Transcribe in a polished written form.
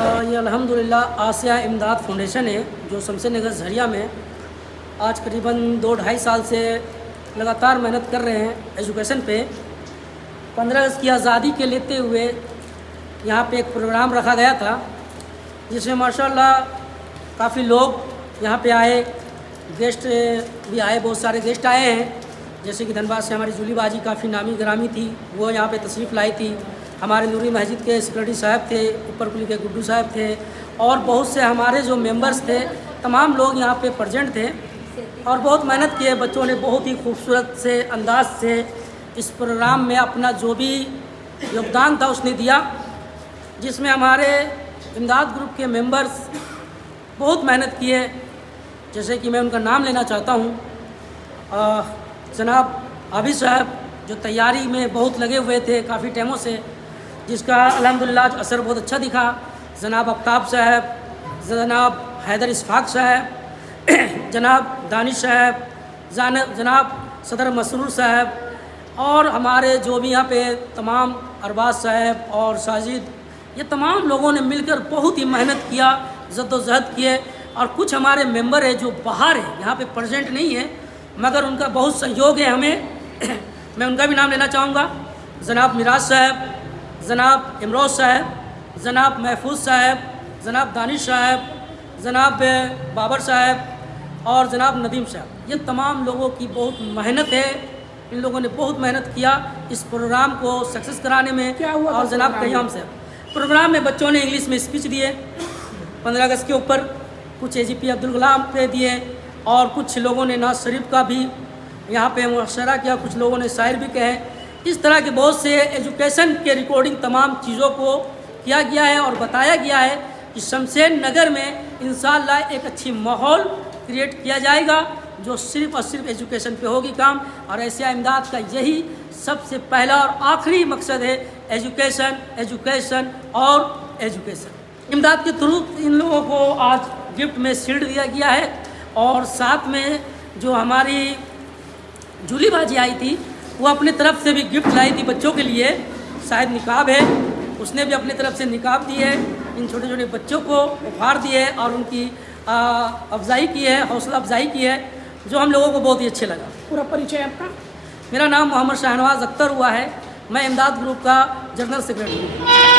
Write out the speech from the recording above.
ये अल्हम्दुलिल्लाह आसिया इमदाद फाउंडेशन है जो शमशेर नगर झरिया में आज करीबन 2-2.5 साल से लगातार मेहनत कर रहे हैं एजुकेशन पे। 15 अगस्त की आज़ादी के लेते हुए यहाँ पे एक प्रोग्राम रखा गया था जिसमें माशाल्लाह काफ़ी लोग यहाँ पे आए, गेस्ट भी आए, बहुत सारे गेस्ट आए हैं। जैसे कि धनबाद से हमारी जूली बाजी काफ़ी नामी ग्रामी थी, वो यहाँ पे तशरीफ़ लाई थी। हमारे नूरी मस्जिद के सिक्योरिटी साहब थे, ऊपर कुली के गुड्डू साहब थे और बहुत से हमारे जो मेंबर्स थे, तमाम लोग यहाँ पे प्रेजेंट थे और बहुत मेहनत किए। बच्चों ने बहुत ही खूबसूरत से अंदाज से इस प्रोग्राम में अपना जो भी योगदान था उसने दिया, जिसमें हमारे इमदाद ग्रुप के मेंबर्स बहुत मेहनत किए। जैसे कि मैं उनका नाम लेना चाहता हूँ, जनाब आबिद साहब जो तैयारी में बहुत लगे हुए थे काफ़ी टाइमों से, जिसका अल्हम्दुलिल्लाह असर बहुत अच्छा दिखा। जनाब आफ्ताब साहब, जनाब हैदर इस्फाक साहब, जनाब दानिश साहब, जनाब सदर मसरूर साहब और हमारे जो भी यहाँ पे तमाम अरबाज साहब और साजिद, ये तमाम लोगों ने मिलकर बहुत ही मेहनत किया, जद्दोजहद किए। और कुछ हमारे मेंबर है जो बाहर है, यहाँ पे प्रेजेंट नहीं है, मगर उनका बहुत सहयोग है हमें। मैं उनका भी नाम लेना चाहूँगा, जनाब मिराज साहब, जनाब इमरोज़ साहब, जनाब महफूज साहब, जनाब दानिश साहब, जनाब बाबर साहब और जनाब नदीम साहब। ये तमाम लोगों की बहुत मेहनत है, इन लोगों ने बहुत मेहनत किया इस प्रोग्राम को सक्सेस कराने में। क्या हुआ और जनाब कयाम साहब, प्रोग्राम में बच्चों ने इंग्लिश में स्पीच दिए 15 अगस्त के ऊपर, कुछ AGP अब्दुल कलाम पे दिए और कुछ लोगों ने नवाज शरीफ का भी यहाँ पे मुशर्रा किया, कुछ लोगों ने शायर भी कहे। इस तरह के बहुत से एजुकेशन के रिकॉर्डिंग तमाम चीज़ों को किया गया है और बताया गया है कि शमशेर नगर में इंशाअल्लाह एक अच्छी माहौल क्रिएट किया जाएगा जो सिर्फ़ और सिर्फ एजुकेशन पे होगी काम। और आसिया इमदाद का यही सबसे पहला और आखिरी मकसद है, एजुकेशन, एजुकेशन और एजुकेशन। इमदाद के थ्रू इन लोगों को आज गिफ्ट में शील्ड दिया गया है और साथ में जो हमारी जूली बाजी आई थी वो अपनी तरफ से भी गिफ्ट लाई थी बच्चों के लिए, शायद निकाब है, उसने भी अपनी तरफ से निकाब दी है, इन छोटे छोटे बच्चों को उपहार दिए और उनकी अफजाई की है, हौसला अफजाई की है, जो हम लोगों को बहुत ही अच्छे लगा। पूरा परिचय आपका? मेरा नाम मोहम्मद शाहनवाज अख्तर हुआ है, मैं इमदाद ग्रुप का जनरल सेक्रेटरी हूँ।